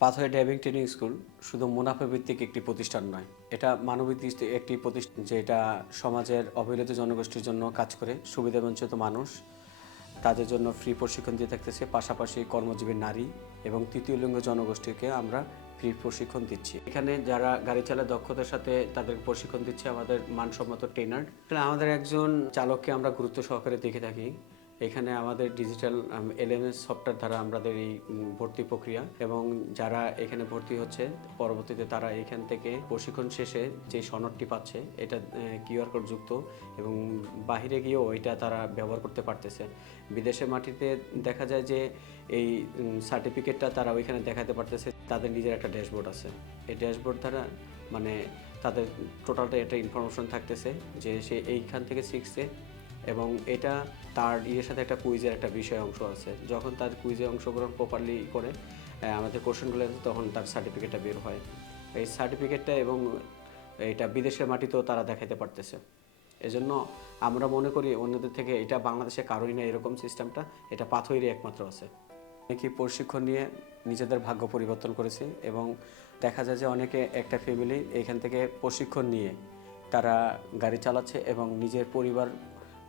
Pathway driving training school শুধু মুনাফা ভিত্তিক একটি প্রতিষ্ঠান নয়, এটা মানবিক দৃষ্টি একটি প্রতিষ্ঠান যেটা সমাজের অবহেলিত জনগোষ্ঠীর জন্য কাজ করে। সুবিধাবঞ্চিত মানুষ তাদের জন্য ফ্রি প্রশিক্ষণ দিয়ে থাকতেছে, পাশাপাশি কর্মজীবী নারী এবং তৃতীয় লিঙ্গ জনগোষ্ঠীকে আমরা ফ্রি প্রশিক্ষণ দিচ্ছি। এখানে যারা গাড়ি চালায় দক্ষতার সাথে তাদের প্রশিক্ষণ দিচ্ছে আমাদের মানসম্মত ট্রেনার। আমাদের একজন চালককে আমরা গুরুত্ব সহকারে দেখে থাকি। এখানে আমাদের ডিজিটাল এলএমএস সফটওয়্যার দ্বারা আমাদের এই ভর্তি প্রক্রিয়া, এবং যারা এখানে ভর্তি হচ্ছে পরবর্তীতে তারা এখান থেকে প্রশিক্ষণ শেষে যে সনদটি পাচ্ছে এটা কিউআর কোড যুক্ত, এবং বাহিরে গিয়েও এটা তারা ব্যবহার করতে পারতেছে। বিদেশের মাটিতে দেখা যায় যে এই সার্টিফিকেটটা তারা ওইখানে দেখাতে পারতেছে, তাদের নিজের একটা ড্যাশবোর্ড আছে। এই ড্যাশবোর্ড দ্বারা মানে তাদের টোটালটা একটা ইনফরমেশন থাকতেছে যে সে এইখান থেকে শিখছে, এবং এটা তার সাথে একটা কুইজের একটা বিষয় অংশ আছে। যখন তার কুইজে অংশগ্রহণ প্রপারলি করে আমাদের কোশ্চেনগুলো তখন তার সার্টিফিকেটটা বের হয়। এই সার্টিফিকেটটা এবং এটা বিদেশের মাটিতেও তারা দেখাতে পারতেছে। এজন্য আমরা মনে করি অন্যদের থেকে এটা বাংলাদেশে কারোই না এরকম সিস্টেমটা, এটা পাথরেরই একমাত্র আছে। অনেকেই প্রশিক্ষণ নিয়ে নিজেদের ভাগ্য পরিবর্তন করেছে, এবং দেখা যায় যে অনেকে একটা ফ্যামিলি এখান থেকে প্রশিক্ষণ নিয়ে তারা গাড়ি চালাচ্ছে এবং নিজের পরিবার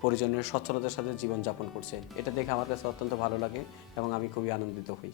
পরিজনের সচ্ছলতার সাথে জীবনযাপন করছে। এটা দেখে আমার কাছে অত্যন্ত ভালো লাগে এবং আমি খুবই আনন্দিত হই।